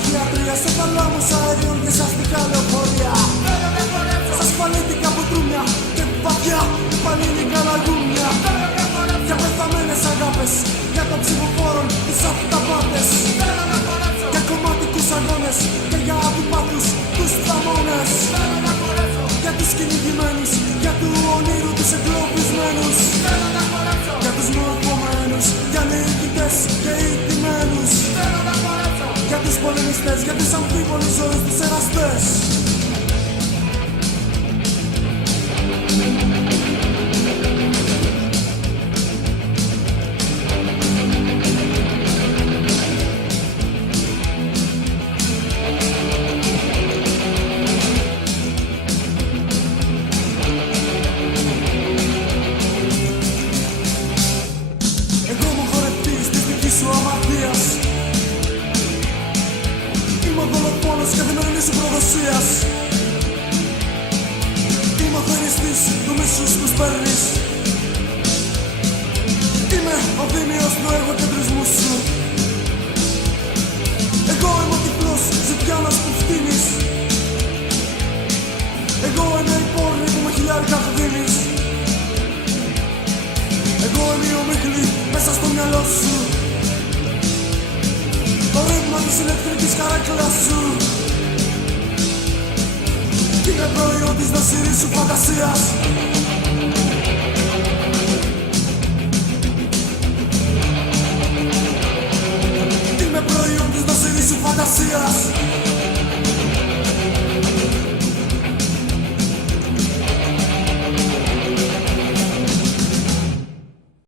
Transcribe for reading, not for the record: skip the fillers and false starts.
ψυχιατρία, σε θαλάμους αερίων και σε αστικά λεωφορεία. Στα ασφαλίτικα ποτρούμια και βαθιά πανίνικα λαγούμια. Για πεθαμένες αγάπες, για των ψηφοφόρων τους αυταπάτες. Για κομματικούς αγώνες και για αντιπάτους τους θαμώνες. Για τους κυνηγημένους, για του ονείρου τους εγκλωβισμένους. Για τους μορφωμένους, για νικητές και ηττημένους. Για τους πολεμιστές, για τις αμφίβολες ζωές τους εραστές. Εγώ είμαι ο χορευτής της δικής σου αμαρτίας. Είμαι ο δολοφόνος καθημερινής σου προδοσίας. Είμαι ο θεριστής του μίσους που σπέρνεις. Είμαι ο δίμιος του εγωκεντρισμού σου. Εγώ είμαι ο τυφλός ζητιάνας που φτύνεις. Εγώ είμαι η πόρνη που με χιλιάρικα του δίνεις. Εγώ είμαι η ομίχλη μέσα στο μυαλό σου. Το ρεύμα της ηλεκτρικής καρέκλας σου. Είναι προϊόν της δοσηρής σου φαντασίας.